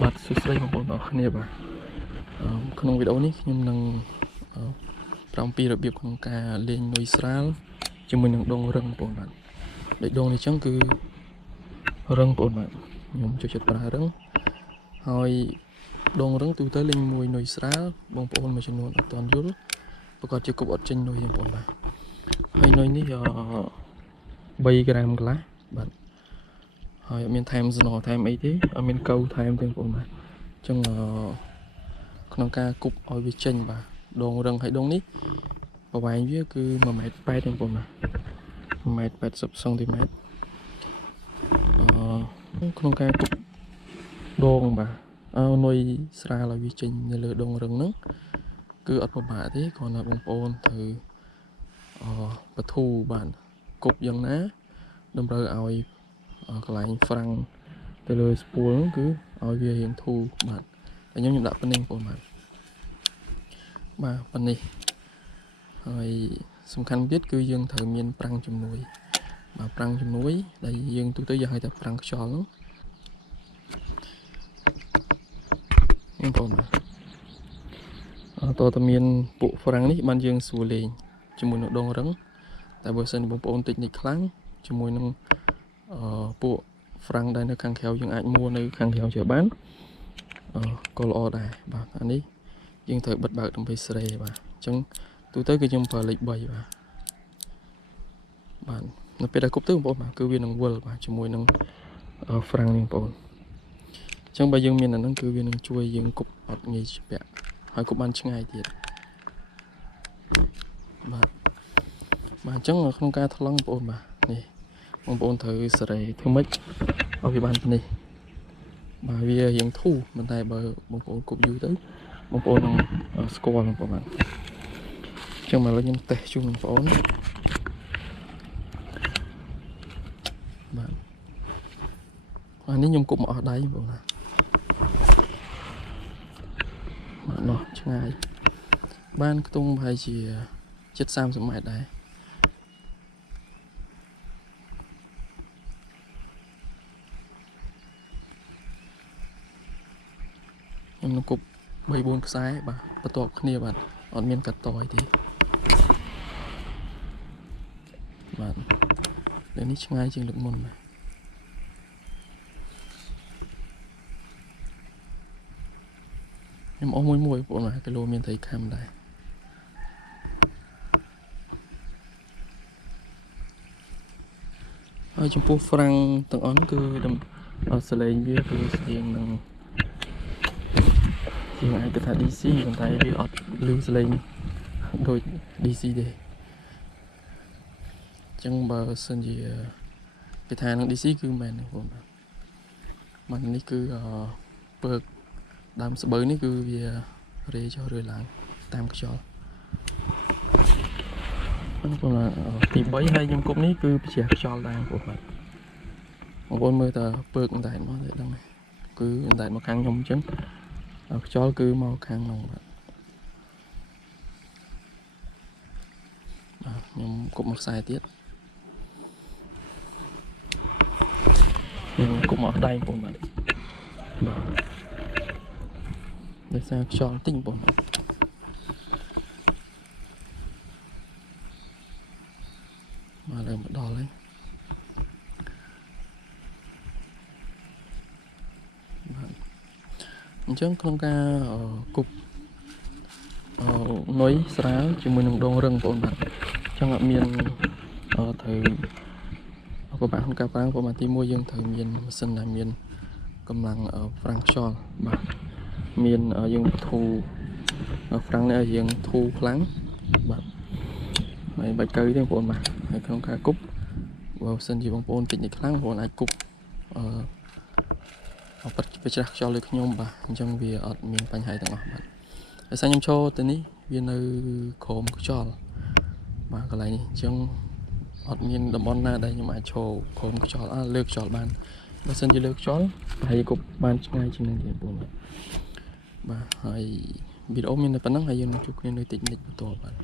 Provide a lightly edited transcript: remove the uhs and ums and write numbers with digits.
បាទសួស្តីបងប្អូនទាំងអស់គ្នាបាទក្នុងវីដេអូនេះខ្ញុំនឹងប្រាប់ពីរបៀបក្នុងការលេងនុយស្រាលជាមួយនឹងដងរឹងបងប្អូនបាទដូចដងនេះចឹងគឺរឹងបងប្អូនបាទខ្ញុំចូលចិត្តប្រើរឹងហើយដងរឹងទូទៅលេងមួយនុយស្រាលបងប្អូនមួយចំនួនអត់ទាន់យល់ប្រកាសជាគប់អត់ចេញនុយបងប្អូនបាទហើយនុយនេះ3ក្រាមកន្លះបាទហើយអត់មានថែមស្នូថែមអីទេអត់មានកៅថែមទេបងប្អូនបាទអញ្ចឹងក្នុងការគប់ឲ្យវាចេញបាទដងរឹងហើយដងនេះប្រវែងវាគឺ1.8 ម៉ែត្របងប្អូនបាទ1.80 សង់ទីម៉ែត្រក្នុងការគប់ដងបាទនុយស្រាលឲ្យវាចេញនៅលើដងរឹងហ្នឹងគឺអត់ពិបាកទេគ្រាន់តែបងប្អូនត្រូវបធូរបាទគប់យ៉ាងណាតម្រូវឲ្យកន្លែងហ្វ្រាំងទៅលើស្ពួលហ្នឹងគឺឲ្យវារៀងធូរបាទតែខ្ញុំដាក់ប៉ុណ្្នេះបងប្អូនបាទប៉ុណ្្នេះហើយសំខាន់ទៀតគឺយើងត្រូវមានប្រាំងជំនួយបាទប្រាំងជំនួយដែលយើងទូទៅយើងហៅថាប្រាំងខ្យល់ហ្នឹងបងប្អូនបាទតើតើមានពួកហ្វ្រាំងនេះបានយើងស្រួលលេងជាមួយនឹងដងរឹងតែបើសិនបងប្អូនតិចខ្លាំងជាមួយនឹងពួកហ្វ្រាំងដែលនៅខាងក្រៅយើងអាចមួនៅខាងក្រៅជាបានក៏ល្អដែរបាទអានេះយើងត្រូវបិទបើកដើម្បីស្រេបាទអញ្ចឹងទូទៅគឺខ្ញុំប្រើលេខ3បាទនៅពេលដែលគប់ទៅបងប្អូនបាទគឺវានឹងវិលបាទជាមួយនឹងហ្វ្រាំងនេះបងប្អូនអញ្ចឹងបើយើងមានអាហ្នឹងគឺវានឹងជួយយើងគប់អត់ងាយជាពាក់ហើយគប់បានឆ្ងាយទៀតបាទអញ្ចឹងក្នុងការថ្លឹងបងប្អូនបាទនេះបងប្អូនត្រូវសេរីធ្វើម៉េចឲ្យវាបាននេះបាទវារៀងធូរប៉ុន្តែបើបងប្អូនគប់យូរទៅបងប្អូននឹងស្គាល់បងប្អូនបាទអញ្ចឹងមកលើខ្ញុំតេស្តជូនបងប្អូនបាទអានេះខ្ញុំគប់មកអស់ដៃបងប្អូនបាទនោះឆ្ងាយបានខ្ទង់ប្រហែលជាជិត30 ម៉ែត្រដែរខ្ញុំនឹងគប់3-4ខ្សែបាទបន្ទាប់គ្នាបាទអត់មានកាត់តយទេបាទលើនេះឆ្ងាយជាងលើកមុនបាទខ្ញុំអស់មួយបងប្អូនបាទគីឡូមានត្រីខាំដែរហើយចំពោះហ្វ្រាំងទាំងអស់គឺសលេងវាគឺស្ទៀងនឹងជាងអាចគិតថា DC ប៉ុន្តែវាអត់លឺសលេងដូច DC ទេអញ្ចឹងបើសិនជាគេថានឹង DC គឺមែនទេបងប្អូនបាទនេះគឺពើកដើមស្បូវនេះគឺវារេចុះរេឡើងតាមខ្យល់បងប្អូនទី3ហើយខ្ញុំគប់នេះគឺប្រជះខ្យល់ដែរបងប្អូនមើលតើពើកតែមកទេដឹងគឺតែមកខាងខ្ញុំអញ្ចឹងខ្យល់គឺមកខាងនោះបាទខ្ញុំគប់មកខ្សែទៀតខ្ញុំគប់មកដៃបងប្អូនបាទដោយសារខ្យល់តិចបងប្អូនមកលើមកដល់ហើយអញ្ចឹងក្នុងការគប់នុយស្រាលជាមួយនឹងដងរឹងបងប្អូនបាទអញ្ចឹងអត់មានត្រូវពិបាកក្នុងការប្រើបងប្អូនទី1យើងត្រូវមានម៉ាស៊ីនដែលមានកម្លាំងហ្វ្រាំងខ្យល់បាទមានយើងបធូរហ្វ្រាំងនេះឲ្យយើងធូរខ្លាំងបាទហើយបាច់កៅទេបងប្អូនបាទហើយក្នុងការគប់បើសិនជាបងប្អូនតិចខ្លាំងបងប្អូនអាចគប់បច្រាស់ខ្យល់ដូចខ្ញុំបាទអញ្ចឹងវាអត់មានបញ្ហាទាំងអស់បាទហើយសារខ្ញុំចូលទៅនេះវានៅក្រោមខ្យល់បាទកន្លែងនេះអញ្ចឹងអត់មានតំបន់ណាដែលខ្ញុំអាចឈរក្រោមខ្យល់លើខ្យល់បានបើសិនជាលើខ្យល់ប្រហែលគប់បានឆ្ងាយជាងនេះទេបងប្អូនបាទហើយវីដេអូមានតែប៉ុណ្្នឹងហើយយើងនឹងជួបគ្នានៅតិចបន្តបាទ